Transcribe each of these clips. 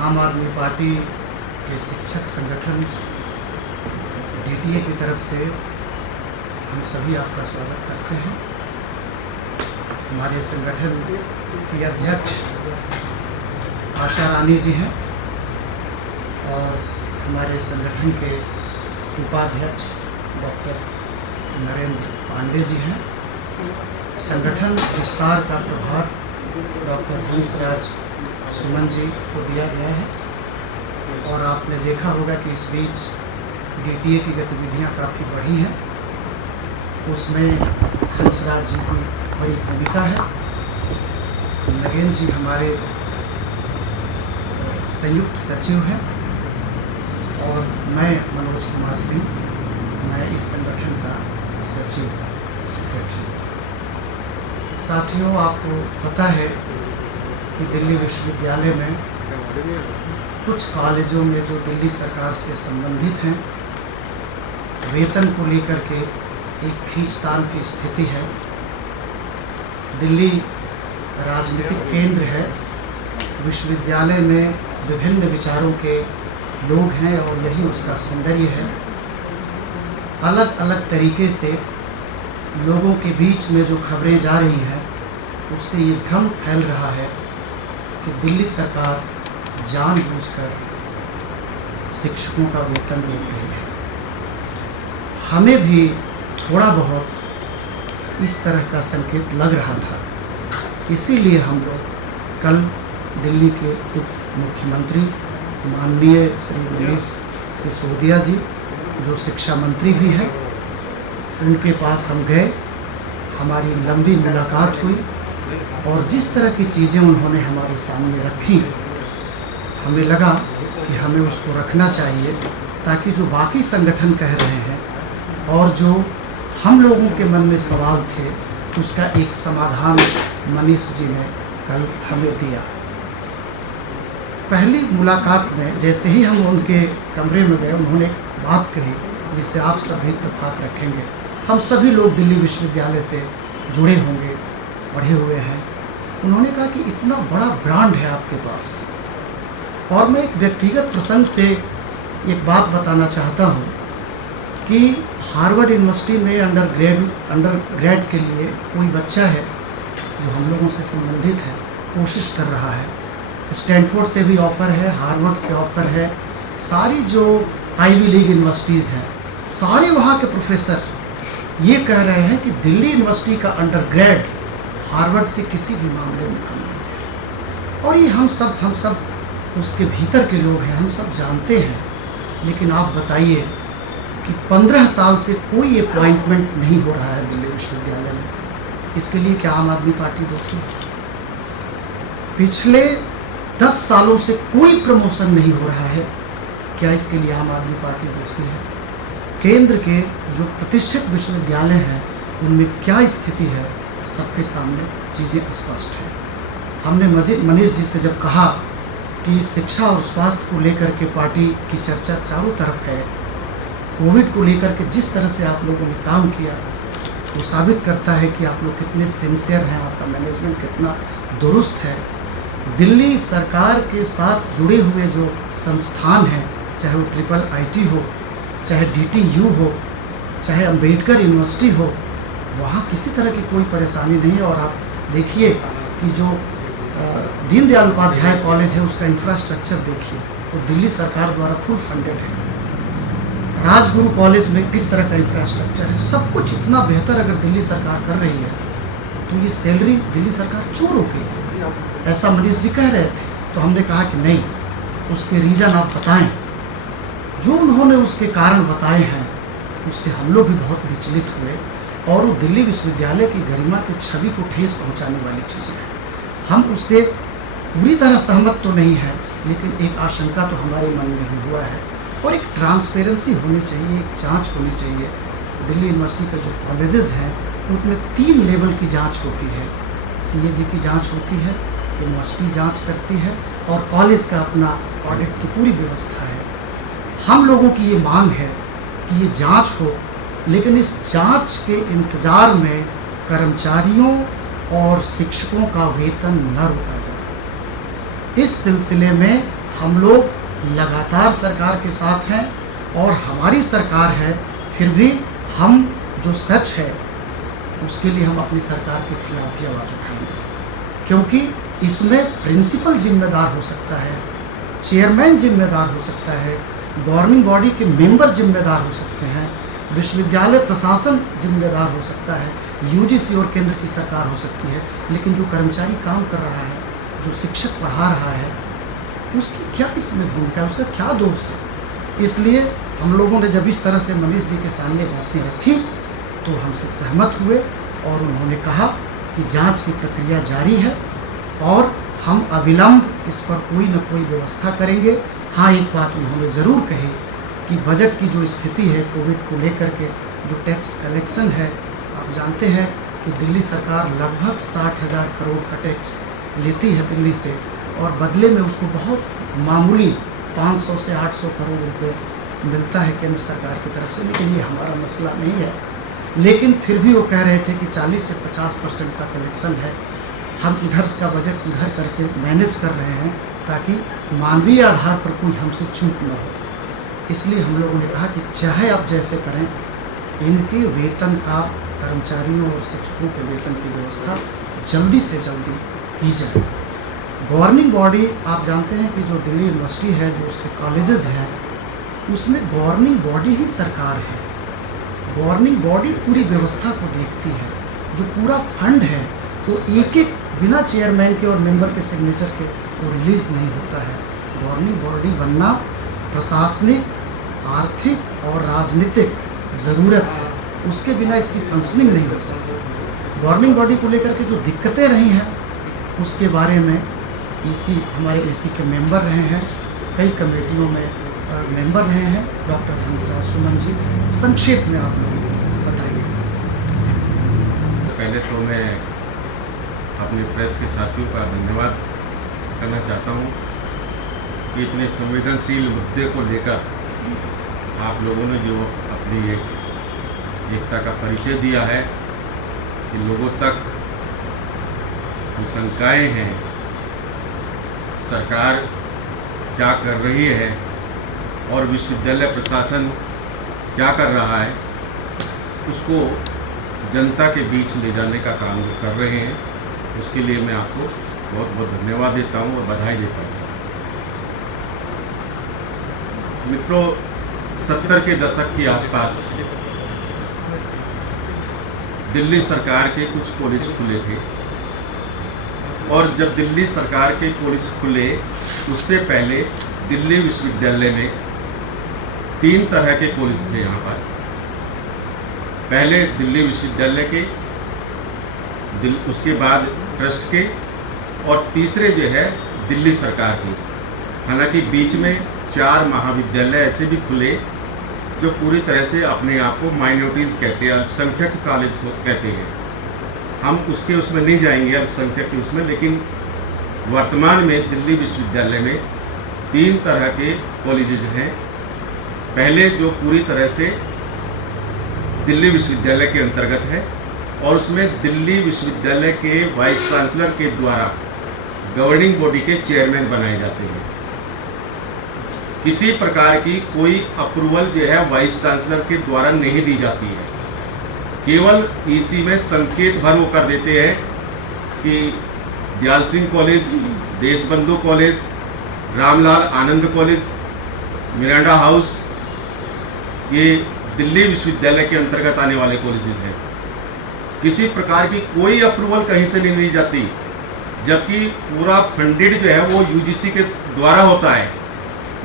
आम आदमी पार्टी के शिक्षक संगठन डीटीए की तरफ से हम सभी आपका स्वागत करते हैं। हमारे संगठन की अध्यक्ष आशा रानी जी हैं और हमारे संगठन के उपाध्यक्ष डॉक्टर नरेंद्र पांडे जी हैं। संगठन विस्तार का प्रभार डॉक्टर हंसराज सुमन जी को दिया गया है और आपने देखा होगा कि इस बीच डीटीए की गतिविधियां काफ़ी बढ़ी हैं। उसमें हंसराज जी की बड़ी भूमिका है। नरेंद्र जी हमारे संयुक्त सचिव हैं और मैं मनोज कुमार सिंह, मैं इस संगठन का सचिव सेक्रेटरी। साथियों, आपको पता है कि दिल्ली विश्वविद्यालय में कुछ कॉलेजों में जो दिल्ली सरकार से संबंधित हैं, वेतन को लेकर के एक खींचतान की स्थिति है। दिल्ली राजनीतिक केंद्र है। विश्वविद्यालय में विभिन्न विचारों के लोग हैं और यही उसका सौंदर्य है। अलग अलग तरीके से लोगों के बीच में जो खबरें जा रही हैं, उससे ये भ्रम फैल रहा है कि दिल्ली सरकार जानबूझकर शिक्षकों का वेतन रोक रही है। हमें भी थोड़ा बहुत इस तरह का संकेत लग रहा था। इसीलिए हम लोग कल दिल्ली के उप मुख्यमंत्री माननीय श्री मनीष सिसोदिया जी, जो शिक्षा मंत्री भी हैं, उनके पास हम गए। हमारी लंबी मुलाकात हुई और जिस तरह की चीज़ें उन्होंने हमारे सामने रखी, हमें लगा कि हमें उसको रखना चाहिए ताकि जो बाकी संगठन कह रहे हैं और जो हम लोगों के मन में सवाल थे, उसका एक समाधान मनीष जी ने कल हमें दिया। पहली मुलाकात में जैसे ही हम उनके कमरे में गए, उन्होंने एक बात कही जिससे आप सभी इत्तेफाक रखेंगे। हम सभी लोग दिल्ली विश्वविद्यालय से जुड़े होंगे, पढ़े हुए हैं। उन्होंने कहा कि इतना बड़ा ब्रांड है आपके पास। और मैं एक व्यक्तिगत प्रसंग से एक बात बताना चाहता हूँ कि हार्वर्ड यूनिवर्सिटी में अंडर ग्रेड के लिए कोई बच्चा है जो हम लोगों से संबंधित है, कोशिश कर रहा है। स्टैनफोर्ड से भी ऑफ़र है, हार्वर्ड से ऑफ़र है। सारी जो आईवी लीग यूनिवर्सिटीज़ हैं, सारे वहाँ के प्रोफेसर ये कह रहे हैं कि दिल्ली यूनिवर्सिटी का अंडर ग्रेड हार्वर्ड से किसी भी मामले में कम नहीं है। और ये हम सब उसके भीतर के लोग हैं, हम सब जानते हैं। लेकिन आप बताइए कि 15 साल से कोई अपॉइंटमेंट नहीं हो रहा है दिल्ली विश्वविद्यालय में। इसके लिए क्या आम आदमी पार्टी दोषी? पिछले 10 सालों से कोई प्रमोशन नहीं हो रहा है, क्या इसके लिए आम आदमी पार्टी दोषी है? केंद्र के जो प्रतिष्ठित विश्वविद्यालय हैं, उनमें क्या स्थिति है, सबके सामने चीज़ें स्पष्ट हैं। हमने मनीष जी से जब कहा कि शिक्षा और स्वास्थ्य को लेकर के पार्टी की चर्चा चारों तरफ है, कोविड को लेकर के जिस तरह से आप लोगों ने काम किया, वो साबित करता है कि आप लोग कितने सिंसियर हैं, आपका मैनेजमेंट कितना दुरुस्त है। दिल्ली सरकार के साथ जुड़े हुए जो संस्थान हैं, चाहे वो IIIT हो, चाहे DTU हो, चाहे अंबेडकर यूनिवर्सिटी हो, वहाँ किसी तरह की कोई परेशानी नहीं है। और आप देखिए कि जो दीनदयाल उपाध्याय कॉलेज है, उसका इंफ्रास्ट्रक्चर देखिए, तो दिल्ली सरकार द्वारा फुल फंडेड है। राजगुरु कॉलेज में किस तरह का इंफ्रास्ट्रक्चर है, सब कुछ इतना बेहतर अगर दिल्ली सरकार कर रही है, तो ये सैलरी दिल्ली सरकार क्यों रोकेगी? ऐसा मनीष जी कह रहे थे। तो हमने कहा कि नहीं, उसके रीज़न आप बताएं। जो उन्होंने उसके कारण बताए हैं, उससे हम लोग भी बहुत विचलित हुए और वो दिल्ली विश्वविद्यालय की गरिमा की छवि को ठेस पहुंचाने वाली चीज़ें हैं। हम उससे पूरी तरह सहमत तो नहीं है, लेकिन एक आशंका तो हमारे मन में ही हुआ है। और एक ट्रांसपेरेंसी होनी चाहिए, एक जांच होनी चाहिए। दिल्ली यूनिवर्सिटी के जो कॉलेजेस हैं, उनमें 3 लेवल की जांच होती है। CAG की जांच होती है, यूनिवर्सिटी जांच करती है और कॉलेज का अपना ऑडिट की पूरी व्यवस्था है। हम लोगों की ये मांग है कि ये जांच हो, लेकिन इस जांच के इंतज़ार में कर्मचारियों और शिक्षकों का वेतन न रोका जाए। इस सिलसिले में हम लोग लगातार सरकार के साथ हैं और हमारी सरकार है, फिर भी हम जो सच है उसके लिए हम अपनी सरकार के खिलाफ ही आवाज़ उठाएंगे, क्योंकि इसमें प्रिंसिपल जिम्मेदार हो सकता है, चेयरमैन जिम्मेदार हो सकता है, गवर्निंग बॉडी के मेंबर जिम्मेदार हो सकते हैं, विश्वविद्यालय प्रशासन जिम्मेदार हो सकता है, यूजीसी और केंद्र की सरकार हो सकती है, लेकिन जो कर्मचारी काम कर रहा है, जो शिक्षक पढ़ा रहा है, उसकी क्या इसमें भूमिका है, उसका क्या दोष है। इसलिए हम लोगों ने जब इस तरह से मनीष जी के सामने बातें रखी तो हमसे सहमत हुए और उन्होंने कहा कि जांच की प्रक्रिया जारी है और हम अविलंब इस पर कोई न कोई व्यवस्था करेंगे। हाँ, एक बात उन्होंने ज़रूर कही कि बजट की जो स्थिति है कोविड को लेकर के, जो टैक्स कलेक्शन है, आप जानते हैं कि दिल्ली सरकार लगभग 60,000 करोड़ का टैक्स लेती है दिल्ली से और बदले में उसको बहुत मामूली 500 से 800 करोड़ रुपए मिलता है केंद्र सरकार की तरफ से। लेकिन ये हमारा मसला नहीं है, लेकिन फिर भी वो कह रहे थे कि 40 से 50% का कलेक्शन है, हम इधर का बजट इधर करके मैनेज कर रहे हैं ताकि मानवीय आधार पर कोई हमसे चूक न हो। इसलिए हम लोगों ने कहा कि चाहे आप जैसे करें, इनके वेतन का, कर्मचारियों और शिक्षकों के वेतन की व्यवस्था जल्दी से जल्दी की जाए। गवर्निंग बॉडी, आप जानते हैं कि जो दिल्ली यूनिवर्सिटी है, जो उसके कॉलेजेस हैं, उसमें गवर्निंग बॉडी ही सरकार है। गवर्निंग बॉडी पूरी व्यवस्था को देखती है। जो पूरा फंड है वो एक एक बिना चेयरमैन के और मेंबर के सिग्नेचर के वो रिलीज़ नहीं होता है। गवर्निंग बॉडी बनना प्रशासनिक, आर्थिक और राजनीतिक ज़रूरत है, उसके बिना इसकी फंक्शनिंग नहीं हो सकती। गवर्निंग बॉडी को लेकर के जो दिक्कतें रही हैं उसके बारे में हमारे एसी के मेंबर रहे हैं, कई कमेटियों में मेंबर रहे हैं, डॉक्टर हंसराज सुमन जी, संक्षेप में आप लोग बताइए। पहले तो मैं अपने प्रेस के साथियों का धन्यवाद करना चाहता हूँ कि इतने संवेदनशील मुद्दे को लेकर आप लोगों ने जो अपनी एकता का परिचय दिया है, कि लोगों तक जो शंकाएँ हैं, सरकार क्या कर रही है और विश्वविद्यालय प्रशासन क्या कर रहा है, उसको जनता के बीच ले जाने का काम कर रहे हैं, उसके लिए मैं आपको बहुत बहुत धन्यवाद देता हूं और बधाई देता हूं। मित्रों, 70 के दशक के आसपास दिल्ली सरकार के कुछ कॉलेज खुले थे और जब दिल्ली सरकार के कॉलेज खुले उससे पहले दिल्ली विश्वविद्यालय में 3 तरह के कॉलेज थे यहाँ पर। पहले दिल्ली विश्वविद्यालय के, उसके बाद ट्रस्ट के और तीसरे जो है दिल्ली सरकार की। हालांकि बीच में 4 महाविद्यालय ऐसे भी खुले जो पूरी तरह से अपने आप को माइनॉरिटीज़ कहते हैं, अल्पसंख्यक कॉलेज कहते हैं। हम उसमें नहीं जाएंगे अल्पसंख्यक के उसमें, लेकिन वर्तमान में दिल्ली विश्वविद्यालय में 3 तरह के कॉलेजेस हैं। पहले जो पूरी तरह से दिल्ली विश्वविद्यालय के अंतर्गत है और उसमें दिल्ली विश्वविद्यालय के वाइस चांसलर के द्वारा गवर्निंग बॉडी के चेयरमैन बनाए जाते हैं। किसी प्रकार की कोई अप्रूवल जो है वाइस चांसलर के द्वारा नहीं दी जाती है, केवल ईसी में संकेत भर वो कर देते हैं कि दयाल सिंह कॉलेज, देशबंधु कॉलेज, रामलाल आनंद कॉलेज, मिरांडा हाउस, ये दिल्ली विश्वविद्यालय के अंतर्गत आने वाले कॉलेजेस हैं। किसी प्रकार की कोई अप्रूवल कहीं से नहीं दी जाती, जबकि पूरा फंडेड जो है वो यूजीसी के द्वारा होता है,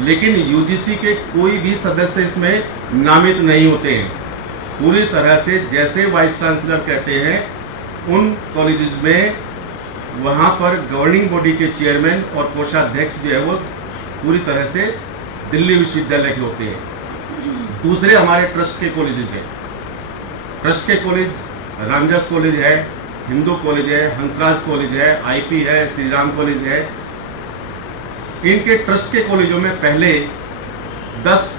लेकिन यूजीसी के कोई भी सदस्य इसमें नामित नहीं होते हैं। पूरी तरह से जैसे वाइस चांसलर कहते हैं उन कॉलेजेस में, वहाँ पर गवर्निंग बॉडी के चेयरमैन और कोषाध्यक्ष जो है वो पूरी तरह से दिल्ली विश्वविद्यालय के होते हैं। दूसरे हमारे ट्रस्ट के कॉलेजेस हैं। ट्रस्ट के कॉलेज रामदास कॉलेज है, हिंदू कॉलेज है, हंसराज कॉलेज है, आईपी है, श्री राम कॉलेज है। इनके ट्रस्ट के कॉलेजों में पहले 10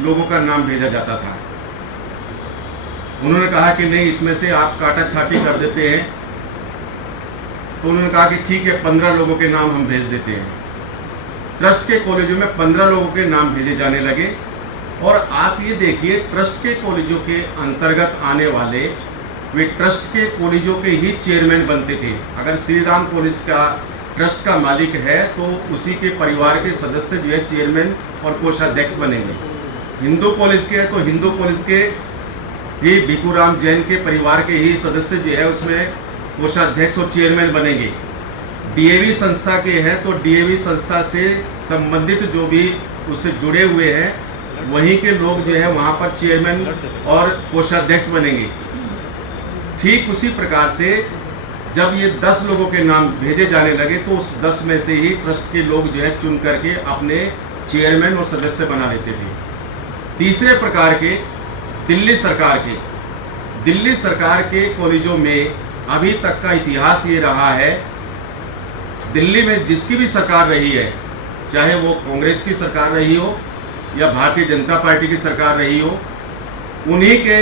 लोगों का नाम भेजा जाता था। उन्होंने कहा कि नहीं, इसमें से आप काटा छाटी कर देते हैं, तो उन्होंने कहा कि ठीक है 15 लोगों के नाम हम भेज देते हैं। ट्रस्ट के कॉलेजों में 15 लोगों के नाम भेजे जाने लगे। और आप ये देखिए, ट्रस्ट के कॉलेजों के अंतर्गत आने वाले वे ट्रस्ट के कॉलेजों के ही चेयरमैन बनते थे। अगर श्री राम कॉलेज का ट्रस्ट का मालिक है तो उसी के परिवार के सदस्य जो है चेयरमैन और कोषाध्यक्ष बनेंगे। हिंदू कॉलेज के है तो हिंदू कॉलेज के ही भिखूराम जैन के परिवार के ही सदस्य जो है उसमें कोषाध्यक्ष और चेयरमैन बनेंगे। डीएवी संस्था के हैं तो डीएवी संस्था से संबंधित जो भी उससे जुड़े हुए हैं वहीं के लोग जो है वहाँ पर चेयरमैन और कोषाध्यक्ष बनेंगे। ठीक उसी प्रकार से जब ये 10 लोगों के नाम भेजे जाने लगे तो उस 10 में से ही ट्रस्ट के लोग जो है चुन करके अपने चेयरमैन और सदस्य बना लेते थे। तीसरे प्रकार के दिल्ली सरकार के कॉलेजों में अभी तक का इतिहास ये रहा है, दिल्ली में जिसकी भी सरकार रही है, चाहे वो कांग्रेस की सरकार रही हो या भारतीय जनता पार्टी की सरकार रही हो, उन्हीं के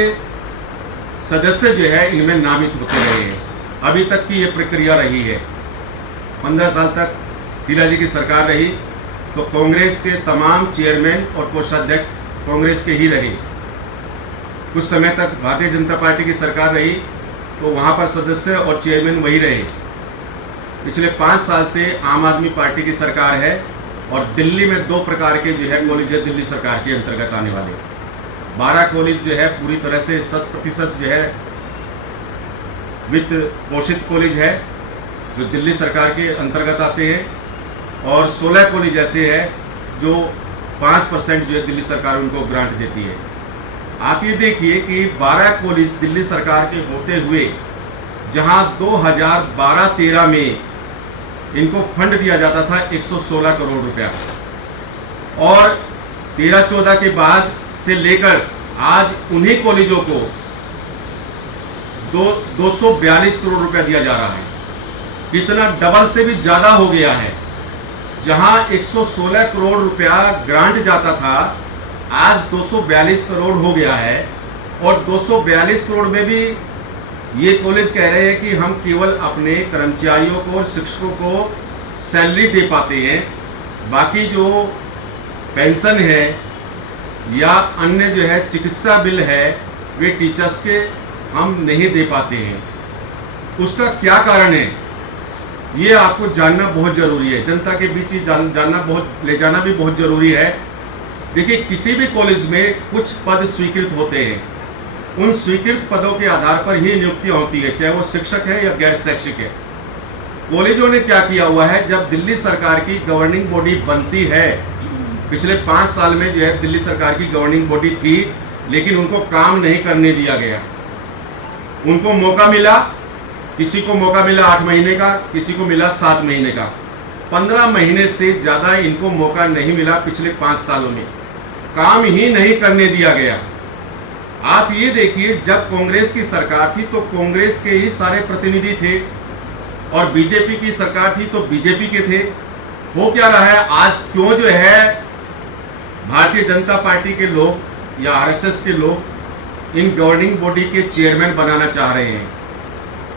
सदस्य जो है इनमें नामित होते रहे हैं। अभी तक की ये प्रक्रिया रही है। 15 साल तक शीला जी की सरकार रही तो कांग्रेस के तमाम चेयरमैन और कोषाध्यक्ष कांग्रेस के ही रहे। कुछ समय तक भारतीय जनता पार्टी की सरकार रही तो वहाँ पर सदस्य और चेयरमैन वही रहे। पिछले 5 साल से आम आदमी पार्टी की सरकार है और दिल्ली में 2 प्रकार के जो है कॉलेज है दिल्ली सरकार के अंतर्गत आने वाले। 12 कॉलेज जो है पूरी तरह से 100% जो है वित्त पोषित कॉलेज है जो दिल्ली सरकार के अंतर्गत आते हैं, और 16 कॉलेज ऐसे है जो 5% जो है दिल्ली सरकार उनको ग्रांट देती है। आप ये देखिए कि 12 कॉलेज दिल्ली सरकार के होते हुए जहां 2012-13 में इनको फंड दिया जाता था 116 करोड़ रुपया, और 13-14 के बाद से लेकर आज उन्हीं कॉलेजों को 242 करोड़ रुपया दिया जा रहा है। कितना डबल से भी ज़्यादा हो गया है। जहां 116 करोड़ रुपया ग्रांट जाता था आज 242 करोड़ हो गया है, और 242 करोड़ में भी ये कॉलेज कह रहे हैं कि हम केवल अपने कर्मचारियों को और शिक्षकों को सैलरी दे पाते हैं, बाकी जो पेंशन है या अन्य जो है चिकित्सा बिल है वे टीचर्स के हम नहीं दे पाते हैं। उसका क्या कारण है ये आपको जानना बहुत ज़रूरी है। जनता के बीच ही जानना ले जाना भी बहुत ज़रूरी है। देखिए, किसी भी कॉलेज में कुछ पद स्वीकृत होते हैं, उन स्वीकृत पदों के आधार पर ही नियुक्तियां होती है, चाहे वो शिक्षक है या गैर शैक्षिक है। कॉलेजों ने क्या किया हुआ है, जब दिल्ली सरकार की गवर्निंग बॉडी बनती है, पिछले 5 साल में जो है दिल्ली सरकार की गवर्निंग बॉडी थी लेकिन उनको काम नहीं करने दिया गया। उनको मौका मिला, किसी को मौका मिला 8 महीने का, किसी को मिला 7 महीने का, 15 महीने से ज़्यादा इनको मौका नहीं मिला। पिछले 5 सालों में काम ही नहीं करने दिया गया। आप ये देखिए, जब कांग्रेस की सरकार थी तो कांग्रेस के ही सारे प्रतिनिधि थे, और बीजेपी की सरकार थी तो बीजेपी के थे। हो क्या रहा है आज, क्यों जो है भारतीय जनता पार्टी के लोग या आरएसएस के लोग इन गवर्निंग बॉडी के चेयरमैन बनाना चाह रहे हैं।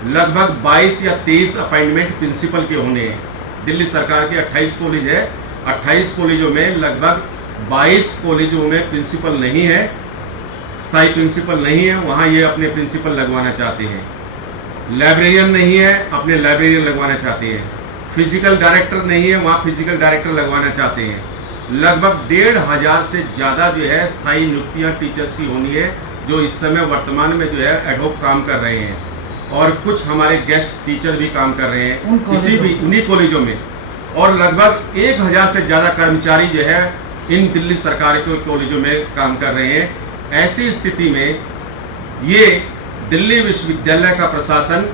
लगभग 22 या 23 अपॉइंटमेंट प्रिंसिपल के होने हैं। दिल्ली सरकार के 28 कॉलेज है, 28 कॉलेजों में लगभग 22 कॉलेजों में प्रिंसिपल नहीं है, स्थायी प्रिंसिपल नहीं है, वहाँ ये अपने प्रिंसिपल लगवाना चाहते हैं। लाइब्रेरियन नहीं है, अपने लाइब्रेरियन लगवाना चाहते हैं। फिजिकल डायरेक्टर नहीं है, वहाँ फिजिकल डायरेक्टर लगवाना चाहते हैं। लगभग 1,500 से ज़्यादा जो है स्थायी नियुक्तियाँ टीचर्स की होनी है, जो इस समय वर्तमान में जो है एडहोक काम कर रहे हैं, और कुछ हमारे गेस्ट टीचर भी काम कर रहे हैं किसी भी उन्हीं कॉलेजों में, और लगभग 1,000 से ज़्यादा कर्मचारी जो है इन दिल्ली सरकार के कॉलेजों में काम कर रहे हैं। ऐसी स्थिति में ये दिल्ली विश्वविद्यालय का प्रशासन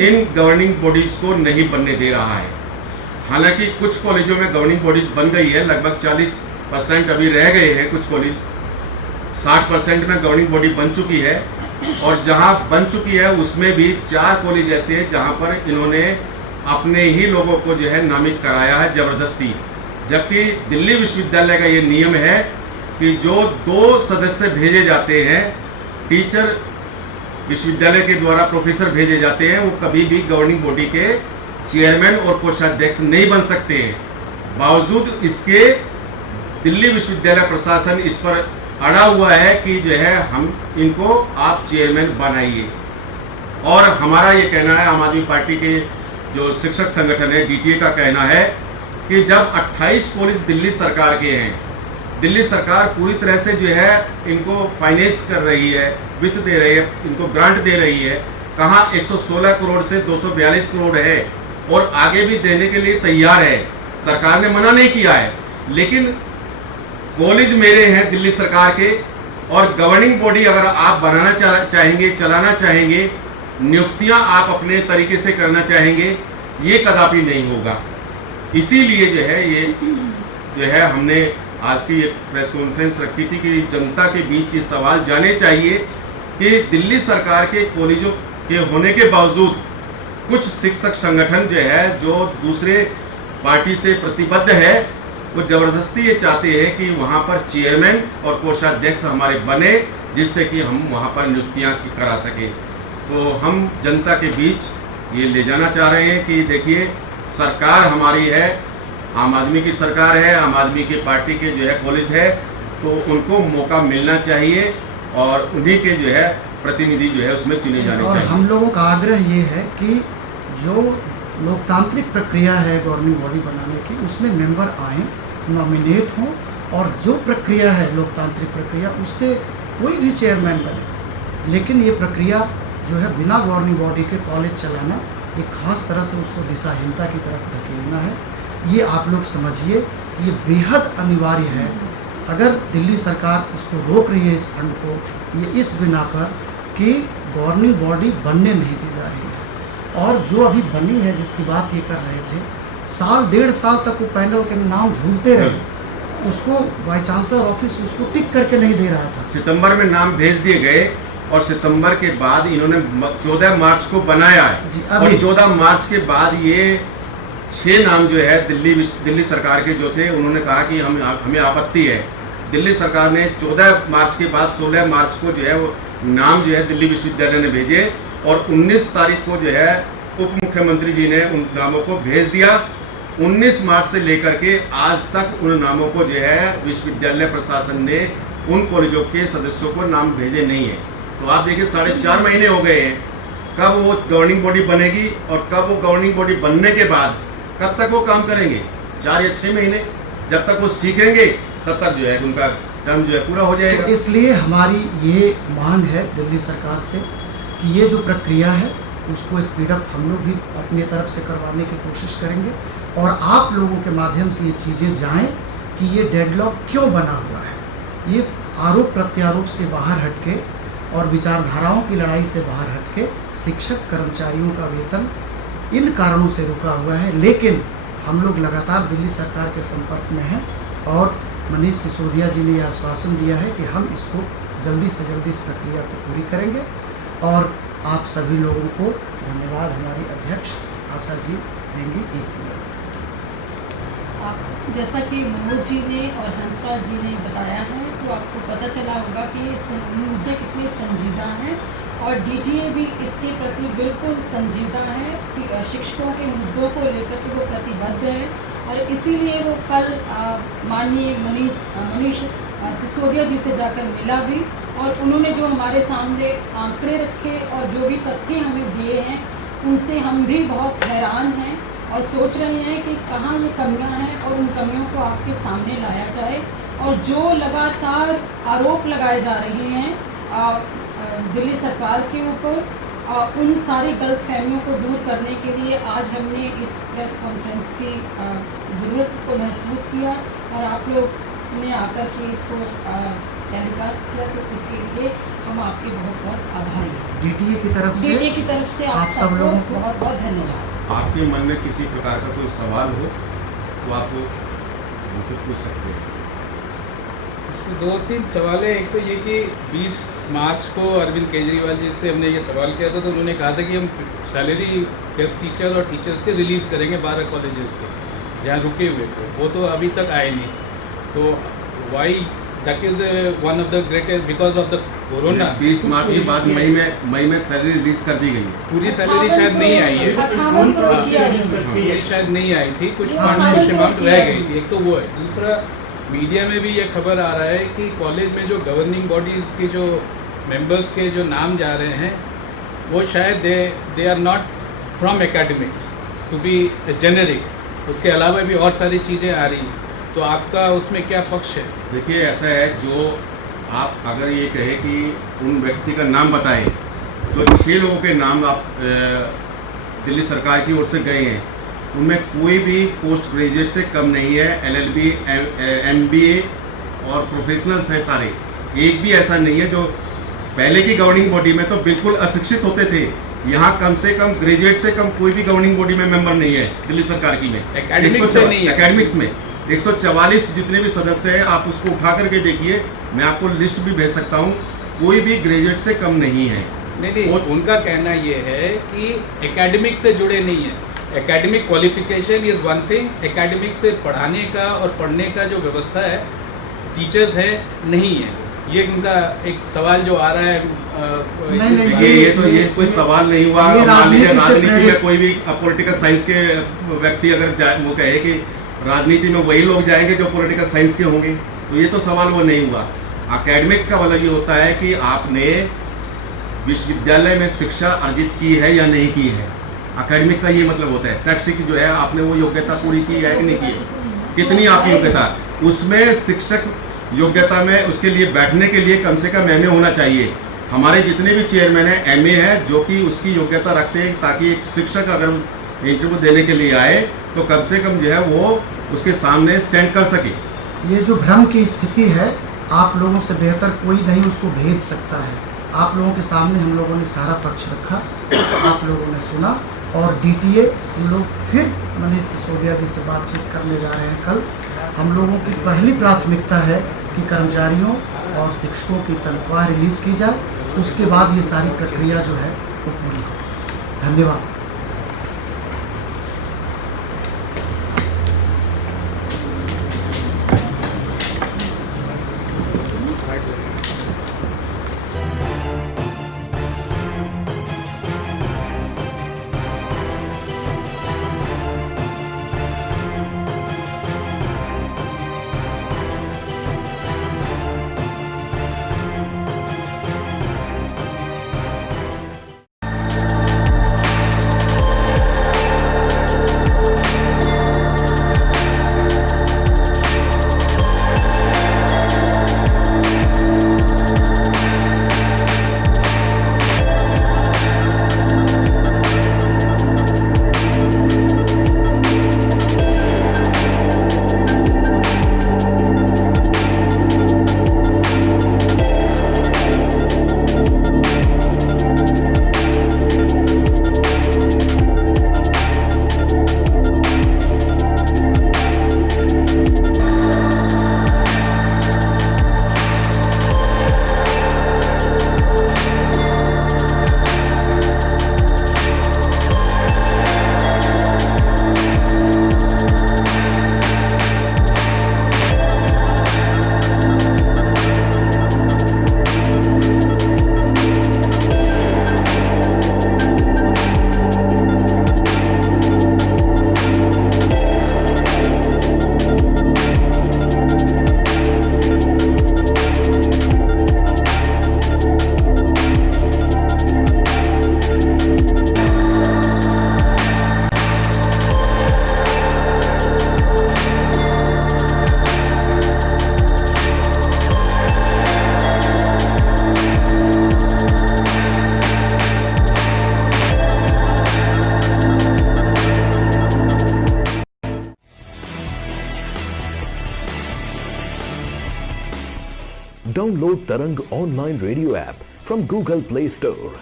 इन गवर्निंग बॉडीज को नहीं बनने दे रहा है। हालांकि कुछ कॉलेजों में गवर्निंग बॉडीज बन गई है, लगभग 40% अभी रह गए हैं। कुछ कॉलेज 60% में गवर्निंग बॉडी बन चुकी है, और जहां बन चुकी है उसमें भी 4 कॉलेज ऐसे हैं जहां पर इन्होंने अपने ही लोगों को जो है नामित कराया है ज़बरदस्ती। जबकि दिल्ली विश्वविद्यालय का ये नियम है कि जो 2 सदस्य भेजे जाते हैं, टीचर विश्वविद्यालय के द्वारा प्रोफेसर भेजे जाते हैं, वो कभी भी गवर्निंग बॉडी के चेयरमैन और कोषाध्यक्ष नहीं बन सकते हैं। बावजूद इसके दिल्ली विश्वविद्यालय प्रशासन इस पर अड़ा हुआ है कि जो है हम इनको आप चेयरमैन बनाइए। और हमारा ये कहना है, आम आदमी पार्टी के जो शिक्षक संगठन है डीटीए का कहना है कि जब 28 कॉलेज दिल्ली सरकार के हैं, दिल्ली सरकार पूरी तरह से जो है इनको फाइनेंस कर रही है, वित्त दे रही है, इनको ग्रांट दे रही है, कहाँ 116 करोड़ से 242 करोड़ है और आगे भी देने के लिए तैयार है। सरकार ने मना नहीं किया है, लेकिन कॉलेज मेरे हैं दिल्ली सरकार के, और गवर्निंग बॉडी अगर आप बनाना चाहेंगे, चलाना चाहेंगे, नियुक्तियां आप अपने तरीके से करना चाहेंगे, ये कदापि नहीं होगा। इसीलिए जो है हमने आज की प्रेस कॉन्फ्रेंस रखी थी कि जनता के बीच ये सवाल जाने चाहिए कि दिल्ली सरकार के कॉलेजों के होने के बावजूद कुछ शिक्षक संगठन जो है, जो दूसरे पार्टी से प्रतिबद्ध है, वो जबरदस्ती ये चाहते हैं कि वहाँ पर चेयरमैन और कोषाध्यक्ष हमारे बने, जिससे कि हम वहाँ पर नियुक्तियाँ करा सकें। तो हम जनता के बीच ये ले जाना चाह रहे हैं कि देखिए, सरकार हमारी है, आम आदमी की सरकार है, आम आदमी की पार्टी के जो है कॉलेज है, तो उनको मौका मिलना चाहिए और उन्हीं के जो है प्रतिनिधि जो है उसमें चुने जाने और चाहिए। हम लोगों का आग्रह ये है कि जो लोकतांत्रिक प्रक्रिया है गवर्निंग बॉडी बनाने की, उसमें मेंबर आएँ, नॉमिनेट हों, और जो प्रक्रिया है लोकतांत्रिक प्रक्रिया, उससे कोई भी चेयरमैन बने। लेकिन ये प्रक्रिया जो है बिना गवर्निंग बॉडी के कॉलेज चलाना, ये खास तरह से उसको दिशाहीनता की तरफ धकेलना है। ये आप लोग समझिए कि ये बेहद अनिवार्य है। अगर दिल्ली सरकार इसको रोक रही है, इस फंड को, ये इस बिना पर कि गवर्निंग बॉडी बनने नहीं दी जा रही है। और जो अभी बनी है, जिसकी बात ये कर रहे थे, साल 1.5 साल तक वो पैनल के नाम झूलते रहे, उसको वाइस चांसलर ऑफिस उसको टिक करके नहीं दे रहा था। सितंबर में नाम भेज दिए गए और सितंबर के बाद इन्होंने 14 मार्च को बनाया है, और 14 मार्च के बाद ये 6 नाम जो है दिल्ली सरकार के जो थे, उन्होंने कहा कि हमें आपत्ति है। दिल्ली सरकार ने 14 मार्च के बाद 16 मार्च को जो है वो नाम जो है दिल्ली विश्वविद्यालय ने भेजे, और 19 तारीख को जो है उप मुख्यमंत्री जी ने उन नामों को भेज दिया। 19 मार्च से लेकर के आज तक उन नामों को जो है विश्वविद्यालय प्रशासन ने उन कॉलेजों के सदस्यों को नाम भेजे नहीं है। तो आप देखिए, 4.5 महीने हो गए हैं। कब वो गवर्निंग बॉडी बनेगी और कब वो गवर्निंग बॉडी बनने के बाद कब तक वो काम करेंगे? 4 या 6 महीने। जब तक वो सीखेंगे तब तक जो है उनका टर्म जो है पूरा हो जाएगा। तो इसलिए हमारी ये मांग है दिल्ली सरकार से कि ये जो प्रक्रिया है उसको स्पीडअप हम लोग भी अपनी तरफ से करवाने की कोशिश करेंगे, और आप लोगों के माध्यम से ये चीज़ें जाएं कि ये डेडलॉक क्यों बना हुआ है। ये आरोप प्रत्यारोप से बाहर हटके और विचारधाराओं की लड़ाई से बाहर हटके शिक्षक कर्मचारियों का वेतन इन कारणों से रुका हुआ है। लेकिन हम लोग लगातार दिल्ली सरकार के संपर्क में हैं, और मनीष सिसोदिया जी ने यह आश्वासन दिया है कि हम इसको जल्दी से जल्दी इस प्रक्रिया को पूरी करेंगे। और आप सभी लोगों को धन्यवाद हमारी अध्यक्ष आशा जी देंगी 1 मिनट। जैसा कि मनोज जी ने और हंसराज जी ने बताया है, तो आपको पता चला होगा कि ये मुद्दे कितने संजीदा हैं, और डीटीए भी इसके प्रति बिल्कुल संजीदा है कि शिक्षकों के मुद्दों को लेकर के वो प्रतिबद्ध है। और इसीलिए वो कल माननीय मनीष सिसोदिया जी से जाकर मिला भी, और उन्होंने जो हमारे सामने आंकड़े रखे और जो भी तथ्य हमें दिए हैं, उनसे हम भी बहुत हैरान हैं और सोच रहे हैं कि कहाँ ये कमियां हैं, और उन कमियों को आपके सामने लाया जाए। और जो लगातार आरोप लगाए जा रहे हैं दिल्ली सरकार के ऊपर, उन सारी गलतफहमियों को दूर करने के लिए आज हमने इस प्रेस कॉन्फ्रेंस की ज़रूरत को महसूस किया, और आप लोग ने आकर के इसको टेलीकास्ट किया, तो इसके लिए हम आपके बहुत बहुत आभारी हैं। डीटीए की तरफ से आप सब लोगों को बहुत बहुत धन्यवाद। आपके मन में किसी प्रकार का कोई सवाल हो तो आप मुझसे पूछ सकते हैं। 2-3 सवाल है। एक तो ये कि 20 मार्च को अरविंद केजरीवाल जी से हमने ये सवाल किया था, तो उन्होंने कहा था कि हम सैलरी गेस्ट टीचर और टीचर्स के रिलीज़ करेंगे 12 कॉलेजेस के जहाँ रुके हुए थे, वो तो अभी तक आए नहीं। तो why that is one of the greatest, because of the corona 20 March के बाद मई में सैलरी रिलीज कर दी गई। पूरी सैलरी शायद नहीं आई है, 58 करोड़ की आई है। पूरी शायद नहीं आई थी, कुछ फंड कुछ अमाउंट रह गई थी। एक तो वो है, दूसरा मीडिया में भी ये खबर आ रहा है कि कॉलेज में जो गवर्निंग बॉडीज़ के जो मेंबर्स के जो नाम जा रहे हैं वो शायद they are not from academics to be generic, उसके अलावा भी और सारी चीज़ें आ रही हैं। तो आपका उसमें क्या पक्ष है? देखिए ऐसा है, जो आप अगर ये कहें कि उन व्यक्ति का नाम बताएं, जो 6 लोगों के नाम आप दिल्ली सरकार की ओर से गए हैं, उनमें कोई भी पोस्ट ग्रेजुएट से कम नहीं है। LLB, MBA और प्रोफेशनल्स हैं सारे, एक भी ऐसा नहीं है। जो पहले की गवर्निंग बॉडी में तो बिल्कुल अशिक्षित होते थे, यहाँ कम से कम ग्रेजुएट से कम कोई भी गवर्निंग बॉडी में मेंबर नहीं है दिल्ली सरकार की में। एकेडमिक्स में 144 जितने भी सदस्य हैं, आप उसको उठा करके देखिए, मैं आपको लिस्ट भी भेज सकता हूँ, कोई भी ग्रेजुएट से कम नहीं है। नहीं, उनका कहना ये है कि एकेडमिक से जुड़े नहीं है। Academic qualification is one thing, academic से पढ़ाने का और पढ़ने का जो व्यवस्था है टीचर्स है नहीं है। ये उनका एक सवाल जो आ रहा है। ये कोई सवाल नहीं हुआ। मान लीजिए राजनीति में कोई भी पॉलिटिकल साइंस के व्यक्ति अगर वो कहे कि राजनीति में वही लोग जाएंगे जो पॉलिटिकल साइंस के होंगे, तो ये तो सवाल वो नहीं हुआ। एकेडमिक्स का मतलब ये होता है कि आपने विश्वविद्यालय में शिक्षा अर्जित की है या नहीं की है। एकेडमिक का ये मतलब होता है शैक्षिक जो है, आपने वो योग्यता पूरी की है कि नहीं की है, कितनी आपकी योग्यता। उसमें शिक्षक योग्यता में उसके लिए बैठने के लिए कम से कम MA होना चाहिए। हमारे जितने भी चेयरमैन हैं MA है, जो कि उसकी योग्यता रखते हैं, ताकि एक शिक्षक अगर इंटरव्यू देने के लिए आए तो कम से कम जो है वो उसके सामने स्टैंड कर सके। ये जो भ्रम की स्थिति है, आप लोगों से बेहतर कोई नहीं उसको भेद सकता है। आप लोगों के सामने हम लोगों ने सारा पक्ष रखा, आप लोगों ने सुना, और DTA हम लोग फिर मनीष सिसोदिया जी से बातचीत करने जा रहे हैं कल। हम लोगों की पहली प्राथमिकता है कि कर्मचारियों और शिक्षकों की तनख्वाह रिलीज की जाए, उसके बाद ये सारी प्रक्रिया जो है वो पूरी हो। धन्यवाद। Download Tarang online radio app from Google Play Store.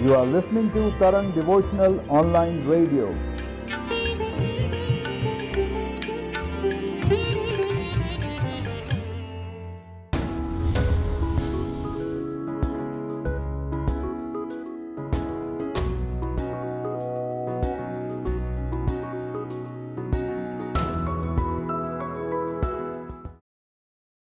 You are listening to Tarang Devotional Online Radio.